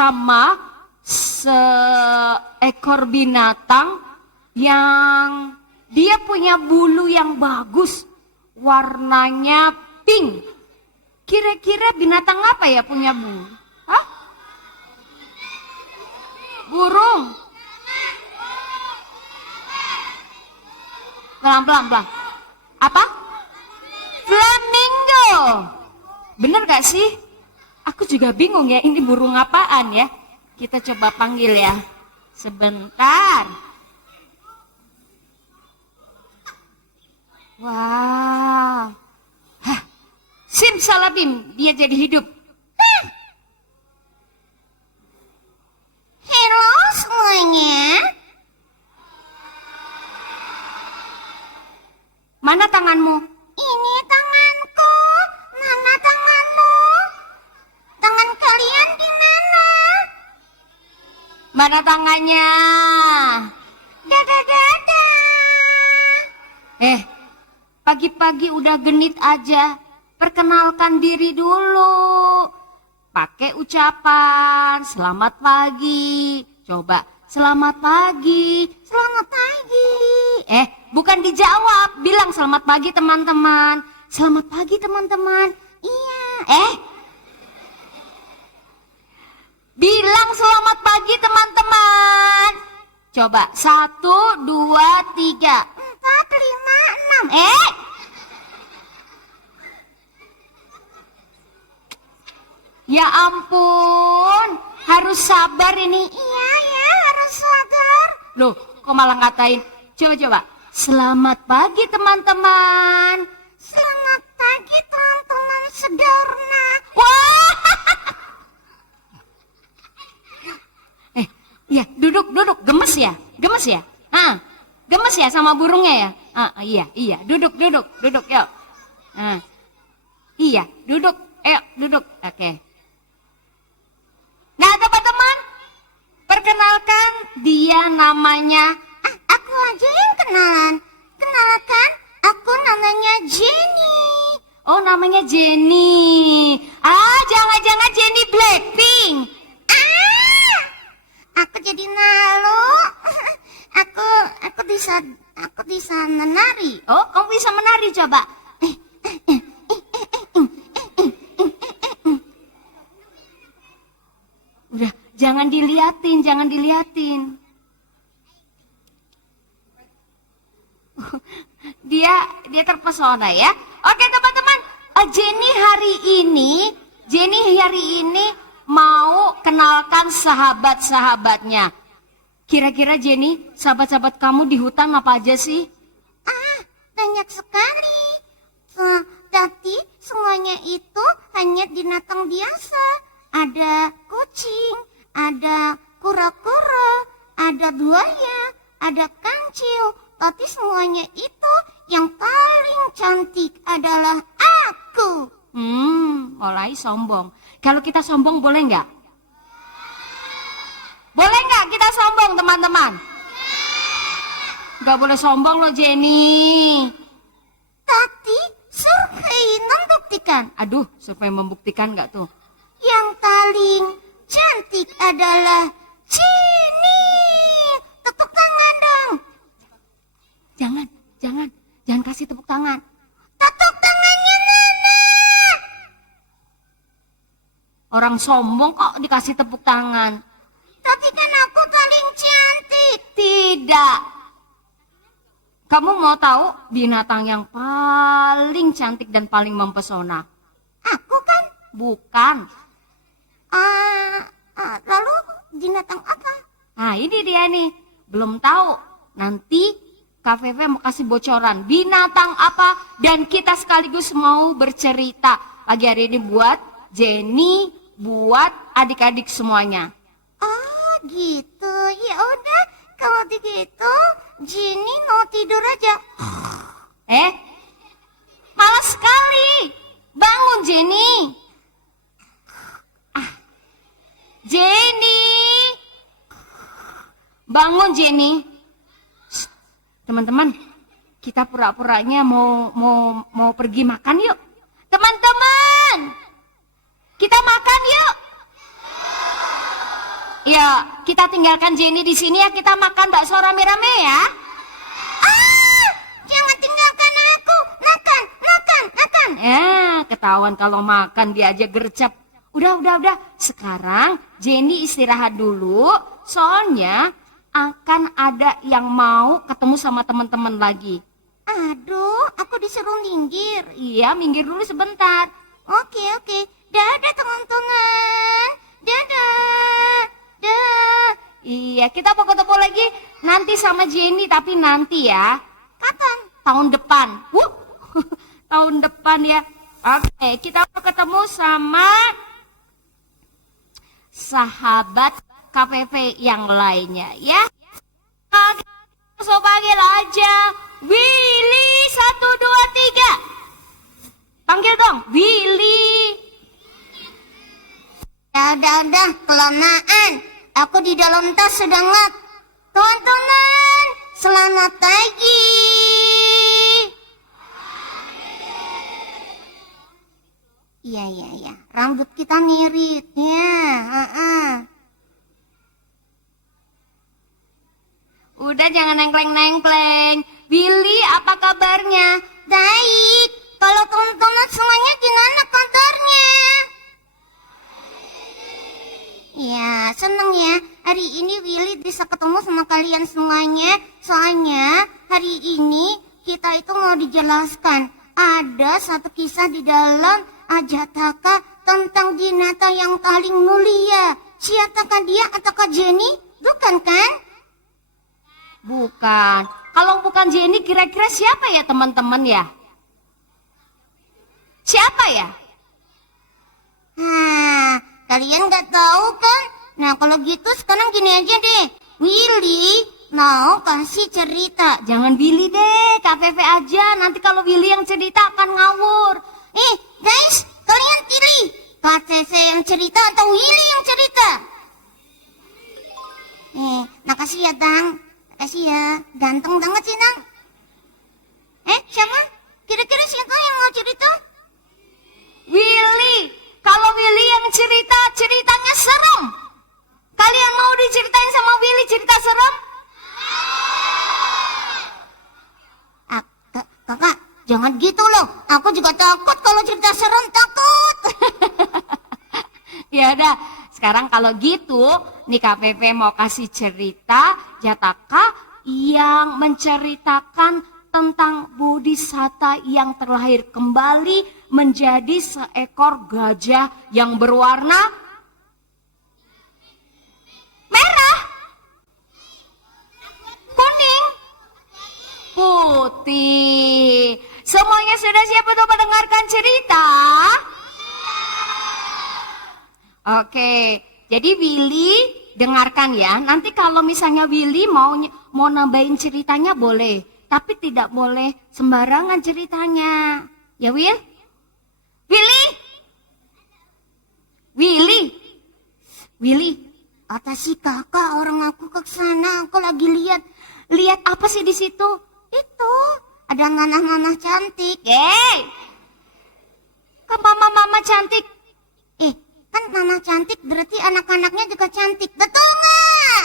sama seekor binatang yang dia punya bulu yang bagus, warnanya pink. Kira-kira binatang apa ya punya bulu? Hah? Burung. Pelan-pelan. Apa? Flamingo. Bener gak sih? Aku juga bingung ya, ini burung apaan ya? Kita coba panggil ya. Sebentar. Wow. Hah. Simsalabim, dia jadi hidup. Halo semuanya. Mana tanganmu? Ini tanganku. Mana tanganmu? Tangan kalian di mana? Mana tangannya? Dadah. Pagi-pagi udah genit aja. Perkenalkan diri dulu. Pakai ucapan selamat pagi. Coba selamat pagi. Selamat pagi. Bukan dijawab. Bilang selamat pagi teman-teman. Selamat pagi teman-teman. Iya. Bilang selamat pagi teman-teman. Coba 1, 2, 3. 4, 5, 6. Ya ampun, harus sabar ini. Iya ya, harus sabar. Loh, kok malah ngatain? Coba. Selamat pagi teman-teman. Selamat pagi teman-teman sederhana. Wah. Iya, duduk. Gemes ya? Gemes ya sama burungnya ya? Iya. Duduk, yuk. Iya, duduk. Ayo, duduk. Oke. Nah, teman-teman, perkenalkan dia namanya. Aku aja yang kenalan. Kenalkan, aku namanya Jenny. Oh, namanya Jenny. Jangan-jangan Jenny Blackpink. Aku jadi malu. Aku bisa menari. Oh, kamu bisa menari coba. Udah, jangan diliatin. Dia terpesona ya. Oke teman-teman, Jenny hari ini mau kenalkan sahabat-sahabatnya. Kira-kira Jenny, sahabat-sahabat kamu di hutan apa aja sih? Banyak sekali. Tapi semuanya itu hanya binatang biasa. Ada kucing, ada kura-kura, ada buaya, ada kancil. Tapi semuanya itu yang paling cantik adalah aku. Mulai sombong. Kalau kita sombong boleh nggak? Boleh nggak kita sombong teman-teman? Nggak boleh sombong loh Jenny. Tapi survei membuktikan. Aduh, survei membuktikan nggak tuh? Yang paling cantik adalah Jenny. Tepuk tangan dong. Jangan kasih tepuk tangan. Tepuk tangannya Nana. Orang sombong kok dikasih tepuk tangan. Tapi kan aku paling cantik. Tidak. Kamu mau tahu binatang yang paling cantik dan paling mempesona? Aku kan? Bukan. Lalu binatang apa? Nah ini dia nih. Belum tahu. Nanti Kak Feve mau kasih bocoran. Binatang apa. Dan kita sekaligus mau bercerita. Pagi hari ini buat Jenny. Buat adik-adik semuanya. Oh gitu. Ya udah. Kalau begitu Jenny mau tidur aja. Malas sekali. Bangun Jenny. Jenny. Bangun Jenny. Shh. Teman-teman, kita pura-puranya mau pergi makan yuk. Teman-teman, kita makan yuk. Ya, kita tinggalkan Jenny di sini ya, kita makan bakso rame-rame ya. Jangan tinggalkan aku. Makan. Ketahuan kalau makan dia aja gercep. Udah. Sekarang Jenny istirahat dulu, soalnya akan ada yang mau ketemu sama teman-teman lagi. Aduh, aku disuruh minggir. Iya, minggir dulu sebentar. Oke. Dadah teman-teman. Dadah. Iya, kita mau ketemu lagi nanti sama Jenny, tapi nanti ya. Kapan? Tahun depan. Tahun depan ya. Oke, kita mau ketemu sama sahabat KPV yang lainnya ya. Oke, so panggil aja Willy 1, 2, 3. Panggil dong, Willy. Dah, kelamaan. Aku di dalam tas sudah ngap. Teman-teman, selamat pagi. Iya. Rambut kita mirip. Ya, Udah jangan nengkleng-nengkleng. Willy, apa kabarnya? Baik. Kalau teman-teman semuanya gimana kabarnya? Ya, seneng ya. Hari ini Willy bisa ketemu sama kalian semuanya. Soalnya hari ini kita itu mau dijelaskan. Ada satu kisah di dalam Jataka tentang binatang yang paling mulia. Siapakah dia ataukah Jenny? Bukan kan? Bukan. Kalau bukan Jenny, kira-kira siapa ya teman-teman ya? Siapa ya? Kalian nggak tahu kan? Nah, kalau gitu sekarang gini aja deh. Willy mau kasih cerita. Jangan Willy deh, KPV aja. Nanti kalau Willy yang cerita akan ngawur. Guys, kalian pilih. KPV yang cerita atau Willy yang cerita? Makasih ya, Tang. Makasih ya. Ganteng banget sih, Tang. Siapa? Kira-kira siapa yang mau cerita? Willy. Kalau Willy yang cerita, ceritanya serem. Kalian mau diceritain sama Willy cerita serem? Kakak, jangan gitu loh. Aku juga takut kalau cerita serem, takut. Ya udah, sekarang kalau gitu, nih KPV mau kasih cerita Jataka yang menceritakan tentang Bodhisatta yang terlahir kembali menjadi seekor gajah yang berwarna merah, kuning, putih. Semuanya sudah siap untuk mendengarkan cerita? Oke, jadi Willy dengarkan ya. Nanti kalau misalnya Willy mau nambahin ceritanya boleh, tapi tidak boleh sembarangan ceritanya. Ya Will? Willy, Kata si kakak, orang aku ke sana, aku lagi lihat apa sih di situ? itu ada nanah-nanah cantik. Ke mama-mama cantik. Kan nanah cantik berarti anak-anaknya juga cantik, betul nggak?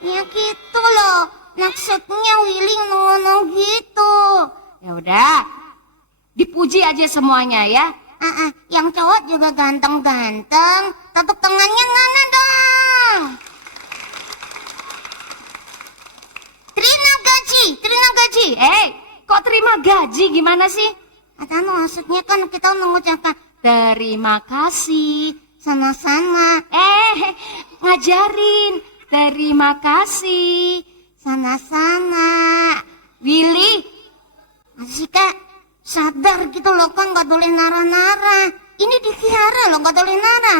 Ya gitu loh, maksudnya Willy ngomong gitu. Ya udah, dipuji aja semuanya ya. Yang cowok juga ganteng-ganteng, tepuk tangannya mana dong? Terima gaji. Kok terima gaji gimana sih? Kata maksudnya kan kita mengucapkan Terima kasih. sama-sama, Ngajarin. Terima kasih. sama-sama. Willy, Masih kak, sadar gitu loh kan, nggak boleh nara-nara. Ini dipelihara loh, nggak boleh nara.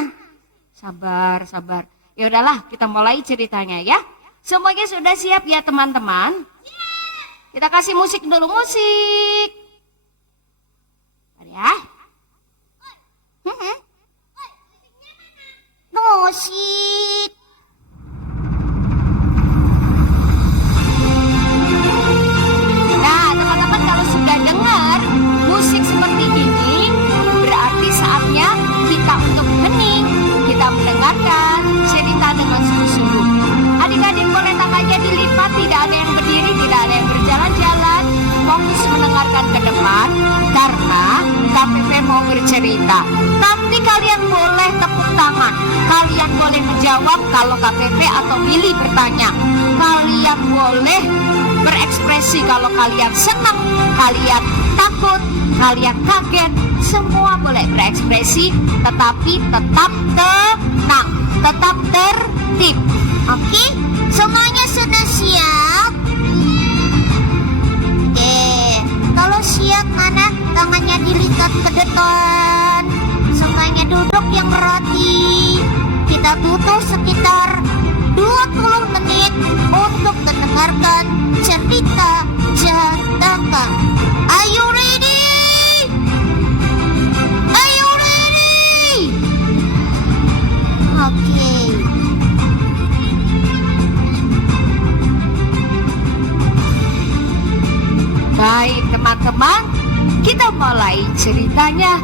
sabar. Ya udahlah, kita mulai ceritanya ya. Semuanya sudah siap ya teman-teman? Kita kasih musik dulu, musik. Mari ya. Musik. Nah, teman-teman kalau sudah dengar musik seperti ini, berarti saatnya kita untuk hening. Kita mendengarkan cerita dengan Nanti kalian boleh tepuk tangan. Kalian boleh menjawab kalau Kak Pepe atau Willy bertanya. Kalian boleh berekspresi kalau kalian senang, kalian takut, kalian kaget. Semua boleh berekspresi, tetapi tetap tenang, tetap tertib. Oke, semuanya sudah siap? Kalau siap mana tangannya dilipat ke depan. Semuanya duduk yang rapi. Kita butuh sekitar 20 menit untuk mendengarkan cerita Jataka. Are you ready? Are you ready? Oke. Baik teman-teman, kita mulai ceritanya.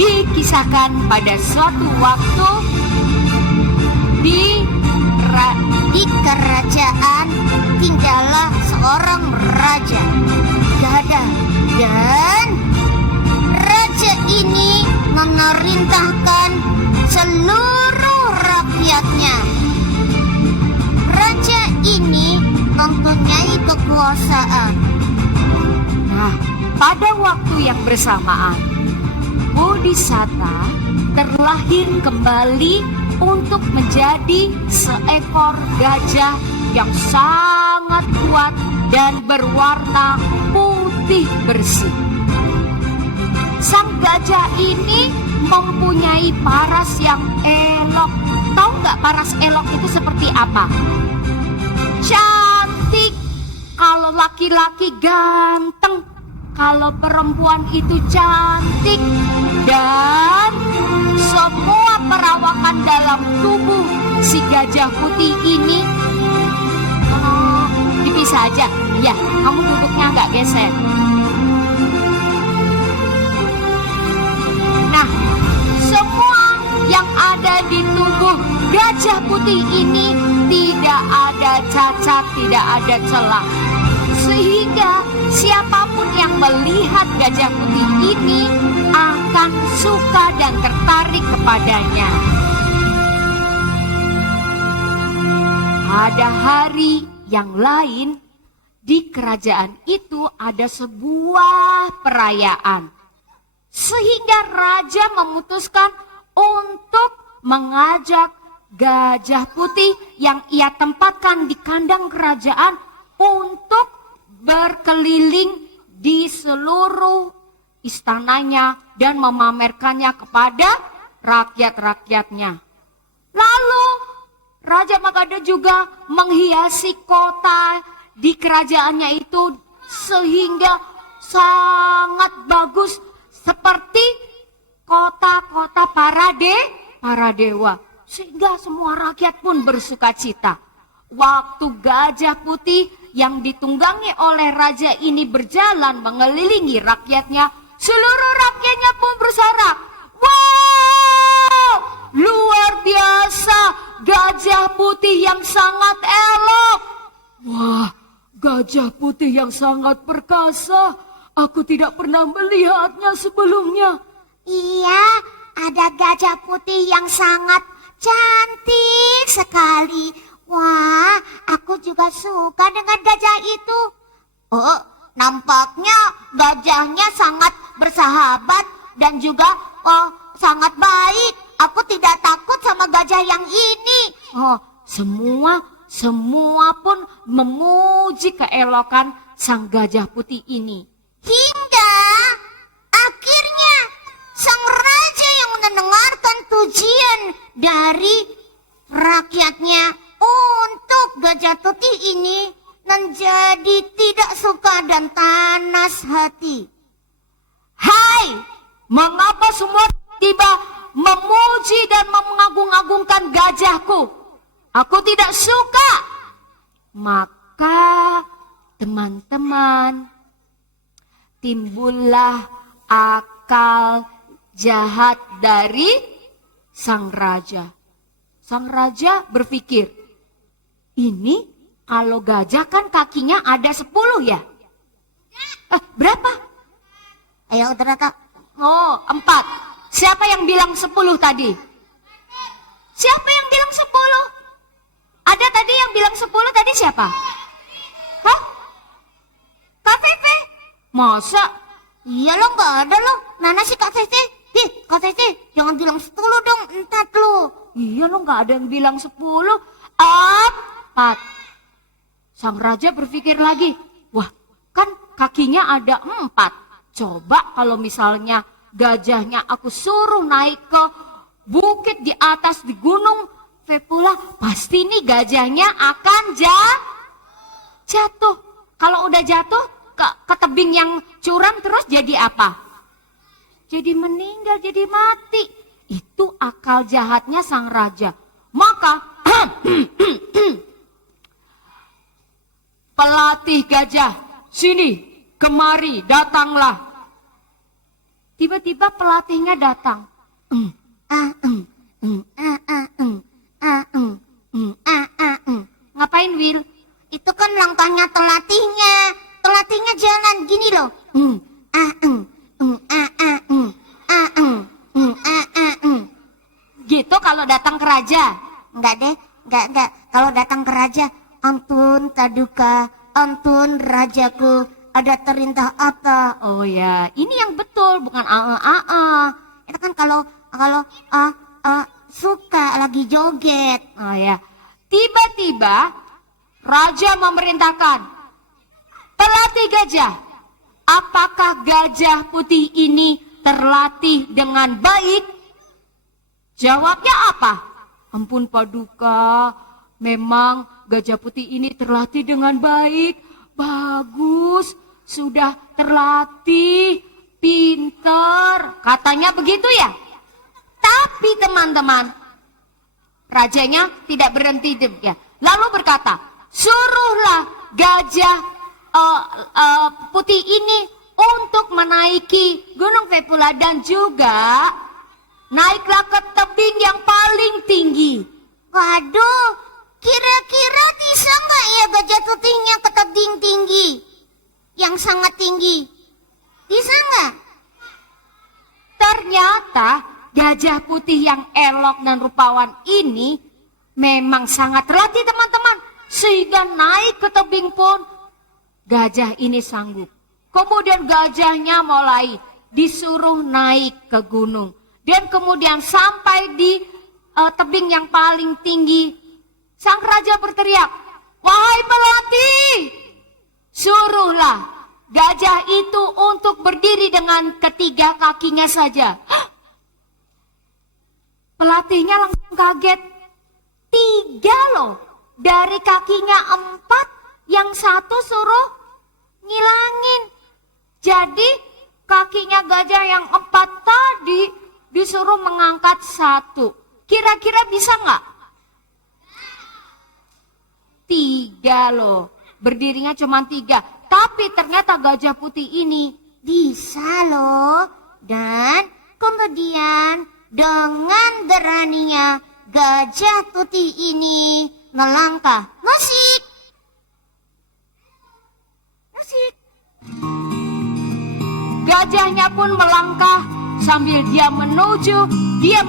Dikisahkan pada suatu waktu di kerajaan tinggallah seorang raja Gada, dan raja ini memerintahkan seluruh rakyatnya. Raja ini mempunyai kekuasaan. Nah, pada waktu yang bersamaan, Bodhisatta terlahir kembali untuk menjadi seekor gajah yang sangat kuat dan berwarna putih bersih. Sang gajah ini mempunyai paras yang elok. Tahu nggak paras elok itu seperti apa? Cantik. Kalau laki-laki ganteng, kalau perempuan itu cantik, dan semua perawakan dalam tubuh si gajah putih ini dipisah aja. Ya, kamu duduknya agak geser. Nah, semua yang ada di tubuh gajah putih ini tidak ada cacat, tidak ada celah. Sehingga siapapun yang melihat gajah putih ini akan suka dan tertarik kepadanya. Pada hari yang lain, di kerajaan itu ada sebuah perayaan. Sehingga raja memutuskan untuk mengajak gajah putih yang ia tempatkan di kandang kerajaan untuk berkeliling di seluruh istananya dan memamerkannya kepada rakyat-rakyatnya. Lalu Raja Magadha juga menghiasi kota di kerajaannya itu sehingga sangat bagus seperti kota-kota para dewa. Sehingga semua rakyat pun bersuka cita. Waktu gajah putih yang ditunggangi oleh raja ini berjalan mengelilingi rakyatnya, seluruh rakyatnya pun bersorak, "Wow! Luar biasa, gajah putih yang sangat elok. Wah, gajah putih yang sangat perkasa. Aku tidak pernah melihatnya sebelumnya." Iya, ada gajah putih yang sangat cantik sekali. Wah, aku juga suka dengan gajah itu. Oh, nampaknya gajahnya sangat bersahabat dan juga sangat baik. Aku tidak takut sama gajah yang ini. Oh, semua pun memuji keelokan sang gajah putih ini. Hingga akhirnya sang raja yang mendengarkan pujian dari rakyatnya untuk gajah putih ini menjadi tidak suka dan panas hati. Hai, mengapa semua tiba memuji dan mengagung-agungkan gajahku? Aku tidak suka. Maka teman-teman, timbullah akal jahat dari sang raja. Sang raja berpikir, ini kalau gajah kan kakinya ada 10 ya? Berapa? Ayo, Draka. Oh, 4. Siapa yang bilang 10 tadi? Siapa yang bilang 10? Ada tadi yang bilang 10 tadi siapa? Hah? Kak Feve? Masa? Iya lo, nggak ada lo. Mana sih Kak Tete? Kak Tete, jangan bilang 10 dong, entar lo. Iya lo, nggak ada yang bilang 10. 4. Sang raja berpikir lagi, wah kan kakinya ada 4. Coba kalau misalnya gajahnya aku suruh naik ke bukit di atas di gunung Vepula, pasti nih gajahnya akan jatuh. Kalau udah jatuh ke tebing yang curam terus jadi apa? Jadi meninggal, jadi mati. Itu akal jahatnya sang raja. Maka pelatih gajah, sini, kemari, datanglah. Tiba-tiba pelatihnya datang. Ngapain, Will? Itu kan langkahnya telatihnya. Telatihnya jalan gini loh. Gitu kalau datang ke raja. Enggak deh, enggak. Kalau datang ke raja, ampun Taduka, ampun rajaku, ada terintah apa? Oh ya, ini yang betul, bukan Itu kan kalau suka lagi joget. Oh ya. Tiba-tiba raja memerintahkan, pelatih gajah, apakah gajah putih ini terlatih dengan baik? Jawabnya apa? Ampun Paduka, memang gajah putih ini terlatih dengan baik. Bagus, sudah terlatih, pinter. Katanya begitu ya? Tapi teman-teman, rajanya tidak berhenti ya. Lalu berkata, suruhlah gajah putih ini untuk menaiki Gunung Vepula dan juga naiklah ke tebing yang paling tinggi. Waduh, kira-kira bisa nggak ya gajah putihnya ke tebing tinggi? Yang sangat tinggi. Bisa nggak? Ternyata gajah putih yang elok dan rupawan ini memang sangat terlatih teman-teman. Sehingga naik ke tebing pun gajah ini sanggup. Kemudian gajahnya mulai disuruh naik ke gunung. Dan kemudian sampai di tebing yang paling tinggi. Sang raja berteriak, wahai pelatih, suruhlah gajah itu untuk berdiri dengan ketiga kakinya saja. Pelatihnya langsung kaget. 3 loh. Dari kakinya 4, yang 1 suruh ngilangin. Jadi kakinya gajah yang 4 tadi disuruh mengangkat 1. Kira-kira bisa nggak? 3 loh. Berdirinya cuma 3. Tapi ternyata gajah putih ini Bisa loh. Dan kemudian dengan beraninya gajah putih ini melangkah. Musik. gajahnya pun melangkah sambil dia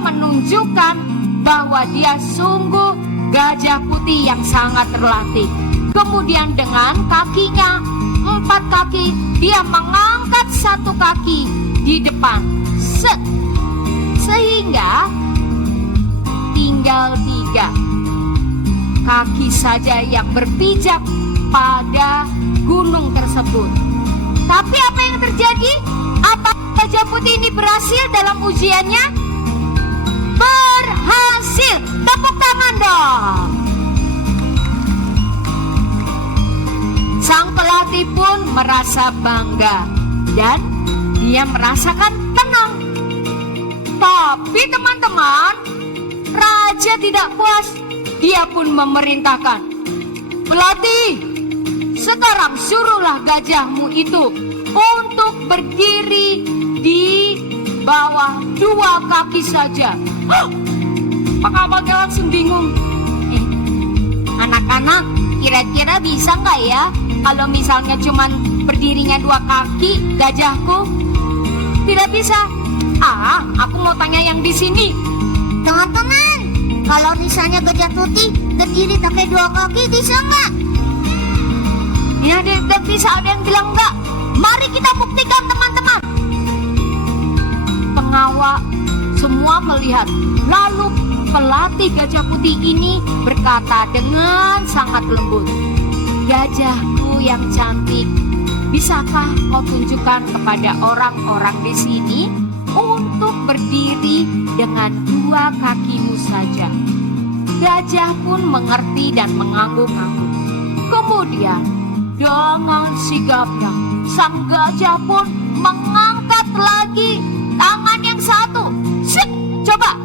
menunjukkan bahwa dia sungguh gajah putih yang sangat terlatih. Kemudian dengan kakinya 4 kaki, dia mengangkat 1 kaki di depan. Sehingga tinggal 3 kaki saja yang berpijak pada gunung tersebut. Tapi apa yang terjadi? Apa gajah putih ini berhasil dalam ujiannya? Berhasil. Tepuk tangan dong. Sang pelatih pun merasa bangga dan dia merasakan tenang. Tapi teman-teman, raja tidak puas. Dia pun memerintahkan, pelatih, sekarang suruhlah gajahmu itu untuk berdiri di bawah 2 kaki saja. Pengawalnya langsung bingung. Anak-anak, kira-kira bisa nggak ya kalau misalnya cuman berdirinya 2 kaki gajahku? Tidak bisa. Aku mau tanya yang di sini. Teman-teman, kalau misalnya gajah putih berdiri pakai 2 kaki bisa nggak? Ya, dan bisa, ada yang bilang enggak. Mari kita buktikan, teman-teman. Pengawal semua melihat. Lalu pelatih gajah putih ini berkata dengan sangat lembut, "Gajahku yang cantik, bisakah kau tunjukkan kepada orang-orang di sini untuk berdiri dengan 2 kakimu saja?" Gajah pun mengerti dan mengangguk-angguk. Kemudian dengan sigapnya sang gajah pun mengangkat lagi tangan yang satu. Sip, coba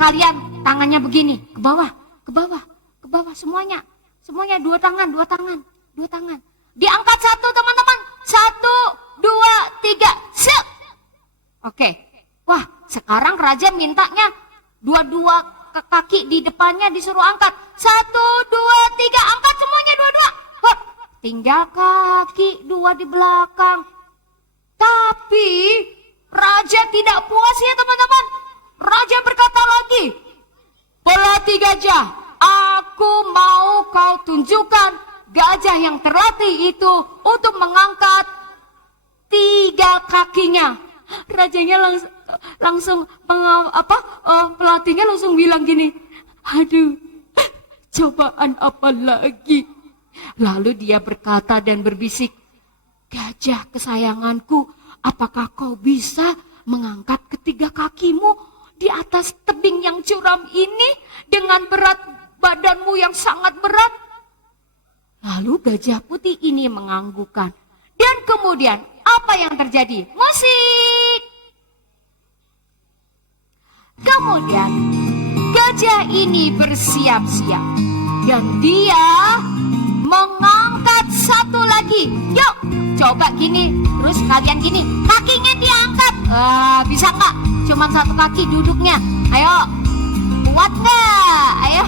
kalian tangannya begini, ke bawah, ke bawah, ke bawah semuanya. Semuanya 2 tangan, 2 tangan, 2 tangan. Diangkat satu, teman-teman. 1, 2, 3, sip. Oke. Wah, sekarang raja mintanya 2 kaki di depannya disuruh angkat. 1, 2, 3, angkat semuanya 2. Hop. Tinggal kaki 2 di belakang. Tapi raja tidak puas ya, teman-teman. Raja berkata lagi, "Pelatih gajah, aku mau kau tunjukkan gajah yang terlatih itu untuk mengangkat 3 kakinya." Rajanya langsung pelatihnya langsung bilang gini, "Aduh, cobaan apa lagi?" Lalu dia berkata dan berbisik, "Gajah kesayanganku, apakah kau bisa mengangkat ketiga kakimu di atas tebing yang curam ini dengan berat badanmu yang sangat berat?" Lalu gajah putih ini menganggukkan. Dan kemudian apa yang terjadi? Musik. Kemudian gajah ini bersiap-siap dan dia mengangkat satu lagi. Yuk, coba gini, terus kalian gini, kakinya diangkat. Bisa nggak? Cuma 1 kaki duduknya. Ayo, kuat nggak? Ayo.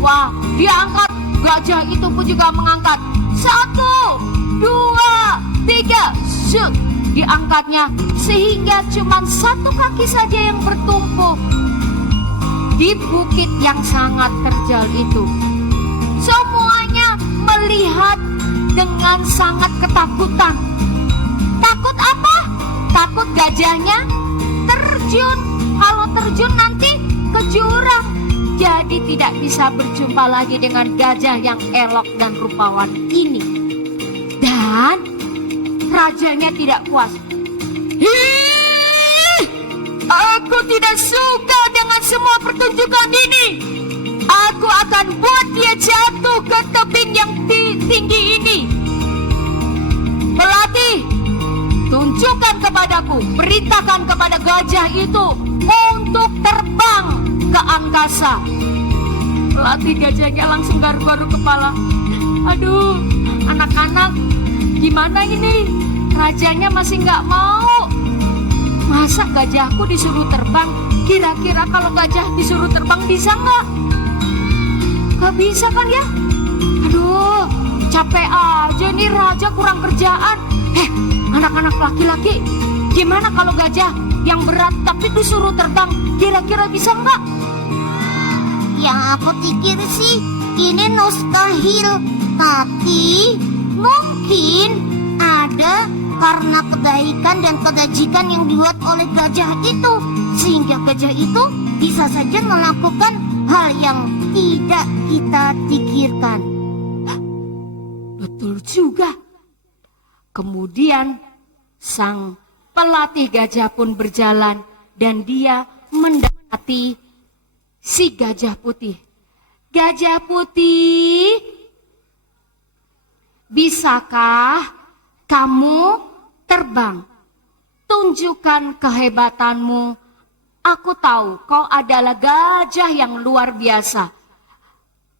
Wah, diangkat. Gajah itu pun juga mengangkat. 1, 2, 3, shoot. Diangkatnya sehingga cuma 1 kaki saja yang bertumpuk di bukit yang sangat terjal itu. Semuanya melihat dengan sangat ketakutan. Takut apa? Takut gajahnya terjun. Kalau terjun nanti ke jurang. Jadi tidak bisa berjumpa lagi dengan gajah yang elok dan rupawan ini. Dan rajanya tidak puas. Aku tidak suka dengan semua pertunjukan ini. Aku akan buat dia jatuh ke tebing yang tinggi ini. Pelatih, tunjukkan kepadaku, perintahkan kepada gajah itu untuk terbang ke angkasa. Pelatih gajahnya langsung garu-garu kepala. Aduh, anak-anak, gimana ini? Rajanya masih nggak mau. Masa gajahku disuruh terbang? Kira-kira kalau gajah disuruh terbang bisa nggak? Gak bisa kan ya? Aduh, capek aja nih raja, kurang kerjaan. Anak-anak laki-laki, gimana kalau gajah yang berat tapi disuruh terbang? Kira-kira bisa nggak? Yang aku pikir sih ini mustahil. Tapi mungkin ada karena kebaikan dan kebajikan yang dibuat oleh gajah itu. Sehingga gajah itu bisa saja melakukan hal yang tidak kita pikirkan. Betul juga. Kemudian sang pelatih gajah pun berjalan dan dia mendekati si gajah putih. Gajah putih, bisakah kamu terbang? Tunjukkan kehebatanmu. Aku tahu kau adalah gajah yang luar biasa.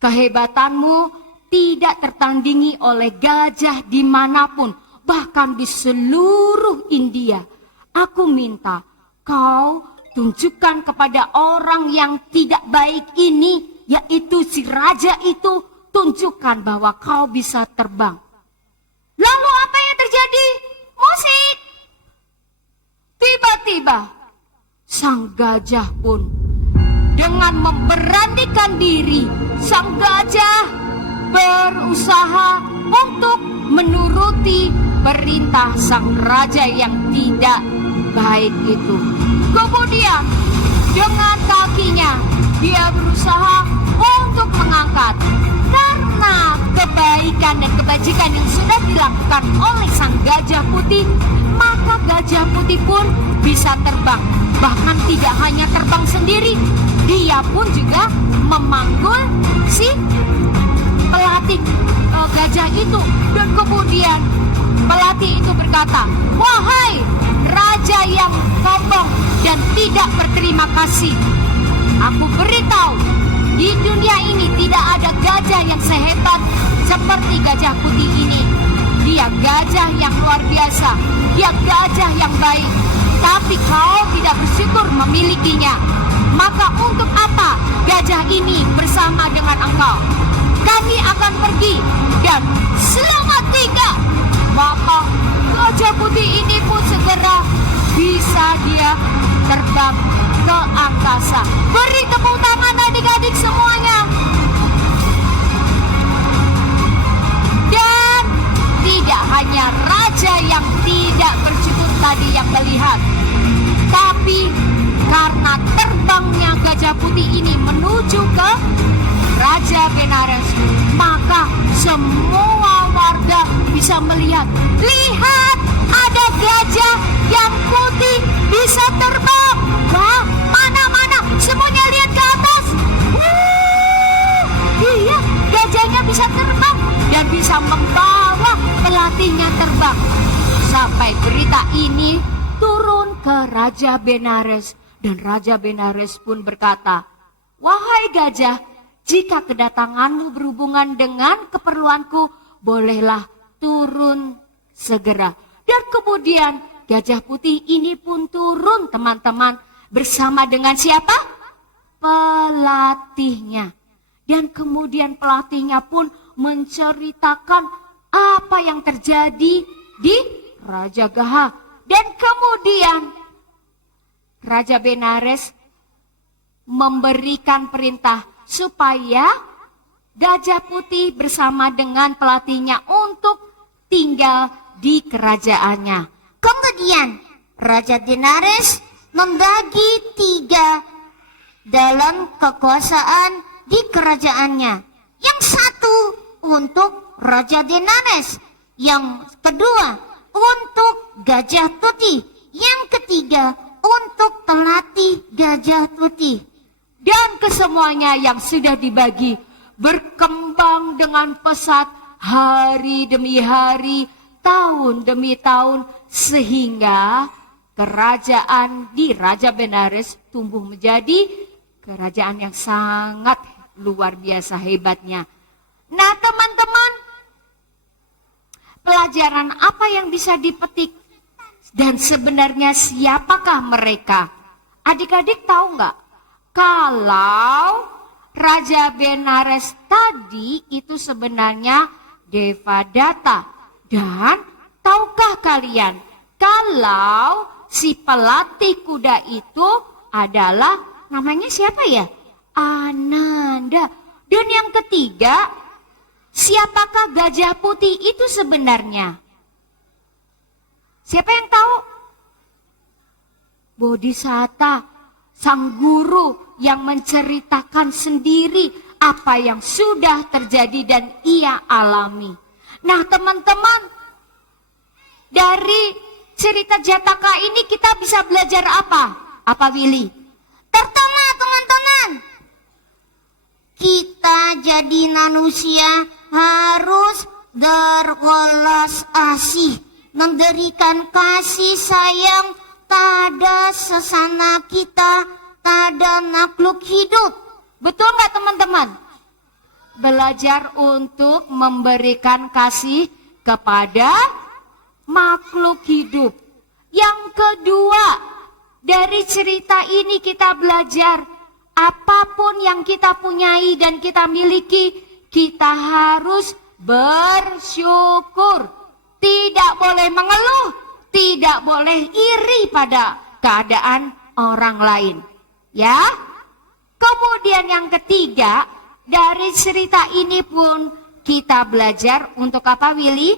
Kehebatanmu tidak tertandingi oleh gajah dimanapun, bahkan di seluruh India. Aku minta kau tunjukkan kepada orang yang tidak baik ini, yaitu si raja itu, tunjukkan bahwa kau bisa terbang. Lalu apa yang terjadi? Musik. Tiba-tiba tiba-tiba sang gajah pun dengan memberanikan diri, sang gajah berusaha untuk menuruti perintah sang raja yang tidak baik itu. Kemudian dengan kakinya dia berusaha untuk mengangkat. Karena kebaikan dan kebajikan yang sudah dilakukan oleh sang gajah putih, maka gajah putih pun bisa terbang. Bahkan tidak hanya terbang sendiri, dia pun juga memanggul si pelatih gajah itu. Dan kemudian pelatih itu berkata, "Wahai raja yang sombong dan tidak berterima kasih, aku beritahu, di dunia ini tidak ada gajah yang sehebat seperti gajah putih ini. Dia gajah yang luar biasa, dia gajah yang baik. Tapi kau tidak bersyukur memilikinya. Maka untuk apa gajah ini bersama dengan engkau? Kami akan pergi dan selamat tinggal." Maka gajah putih ini pun segera bisa dia terbang ke angkasa. Beri tepuk tangan adik-adik semuanya. Dan tidak hanya raja yang tidak bersyukur tadi yang melihat, tapi karena terbangnya gajah putih ini menuju ke Raja Benares, maka semua warga bisa melihat, lihat ada gajah yang putih bisa terbang. Wah, mana-mana, semuanya lihat ke atas. Iya, gajahnya bisa terbang dan bisa membawa pelatihnya terbang. Sampai berita ini turun ke Raja Benares, dan Raja Benares pun berkata, "Wahai gajah, jika kedatanganmu berhubungan dengan keperluanku, bolehlah turun segera." Dan kemudian gajah putih ini pun turun, teman-teman, bersama dengan siapa? Pelatihnya. Dan kemudian pelatihnya pun menceritakan apa yang terjadi di Raja Gaha. Dan kemudian Raja Benares memberikan perintah supaya gajah putih bersama dengan pelatihnya untuk tinggal di kerajaannya. Kemudian Raja Benares membagi 3 dalam kekuasaan di kerajaannya. Yang satu untuk Raja Benares, yang kedua untuk gajah putih, yang ketiga untuk pelatih gajah putih. Dan kesemuanya yang sudah dibagi berkembang dengan pesat hari demi hari, tahun demi tahun, sehingga kerajaan di Raja Benares tumbuh menjadi kerajaan yang sangat luar biasa hebatnya. Nah, teman-teman, pelajaran apa yang bisa dipetik? Dan sebenarnya siapakah mereka? Adik-adik tahu nggak? Kalau Raja Benares tadi itu sebenarnya Devadatta. Dan tahukah kalian kalau si pelatih kuda itu adalah namanya siapa ya? Ananda. Dan yang ketiga, siapakah gajah putih itu sebenarnya? Siapa yang tahu? Bodhisatta, sang guru yang menceritakan sendiri apa yang sudah terjadi dan ia alami. Nah, teman-teman, dari cerita Jataka ini kita bisa belajar apa? Apa, Willy? Pertama, teman-teman, kita jadi manusia harus berwelas asih, memberikan kasih sayang pada sesama kita, pada makhluk hidup. Betul nggak, teman-teman? Belajar untuk memberikan kasih kepada makhluk hidup. Yang kedua, dari cerita ini kita belajar apapun yang kita punyai dan kita miliki, kita harus bersyukur. Tidak boleh mengeluh, tidak boleh iri pada keadaan orang lain. Ya. Kemudian yang ketiga, dari cerita ini pun kita belajar untuk apa, Willy?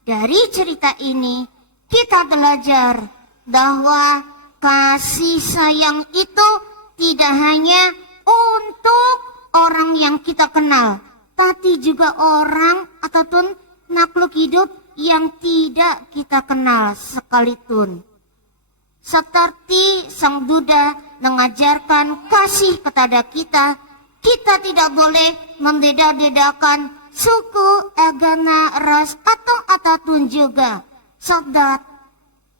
Dari cerita ini kita belajar bahwa kasih sayang itu tidak hanya untuk orang yang kita kenal, tapi juga orang ataupun makhluk hidup yang tidak kita kenal sekalipun. Seperti Sang Buddha mengajarkan kasih kepada kita, kita tidak boleh membeda-bedakan suku, agama, ras, atau apapun juga. Sebab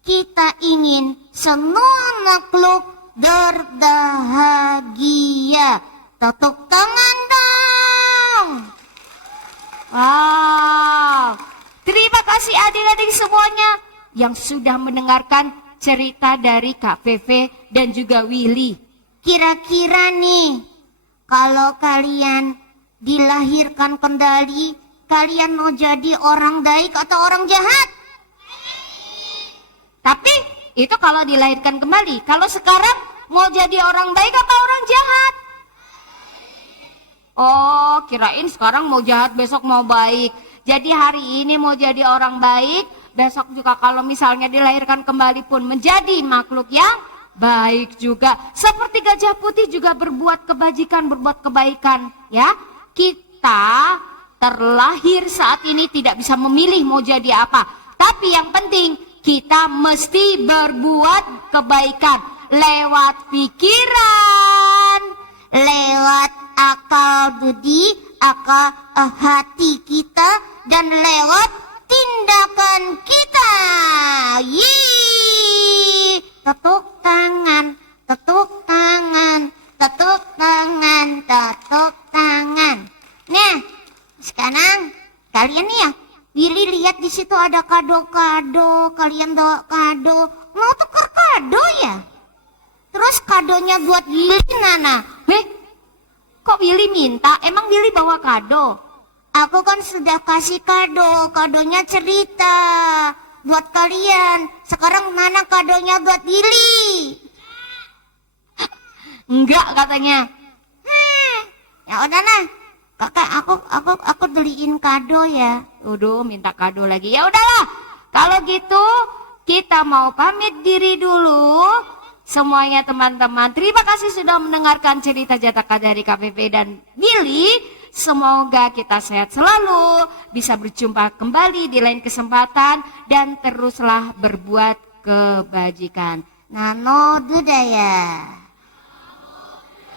kita ingin semua makhluk berbahagia. Tepuk tangan dong. Wow. Terima kasih adik-adik semuanya yang sudah mendengarkan cerita dari Kak Feve dan juga Willy. Kira-kira nih, kalau kalian dilahirkan kembali, kalian mau jadi orang baik atau orang jahat? Tapi itu kalau dilahirkan kembali. Kalau sekarang mau jadi orang baik apa orang jahat? Oh, kirain sekarang mau jahat, besok mau baik. Jadi hari ini mau jadi orang baik, besok juga kalau misalnya dilahirkan kembali pun menjadi makhluk yang baik juga. Seperti gajah putih juga berbuat kebajikan, berbuat kebaikan. Ya, kita terlahir saat ini tidak bisa memilih mau jadi apa. Tapi yang penting kita mesti berbuat kebaikan lewat pikiran, lewat akal budi, akal hati kita, dan lewat tindakan kita. Yeay! Tepuk tangan, tepuk tangan, tepuk tangan, tepuk tangan. Nah, sekarang kalian nih ya, Willy lihat di situ ada kado-kado, kalian bawa kado, mau tukar kado ya? Terus kadonya buat Willy mana? Kok Willy minta? Emang Willy bawa kado? Aku kan sudah kasih kado, kadonya cerita buat kalian. Sekarang mana kadonya buat Willy? Enggak katanya. Ya udahlah, kakak aku beliin kado ya. Udah minta kado lagi. Ya udahlah. Kalau gitu kita mau pamit diri dulu. Semuanya teman-teman, terima kasih sudah mendengarkan cerita Jataka dari KPP dan Willy. Semoga kita sehat selalu, bisa berjumpa kembali di lain kesempatan, dan teruslah berbuat kebajikan. Namo Buddhaya.